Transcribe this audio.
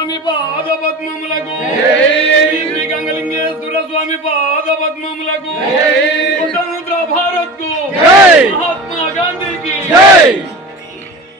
స్వామి పాద పద్మములకు శ్రీ గంగలింగేశ్వర స్వామి పాద పద్మములకు భారత్కు మహాత్మా గాంధీకి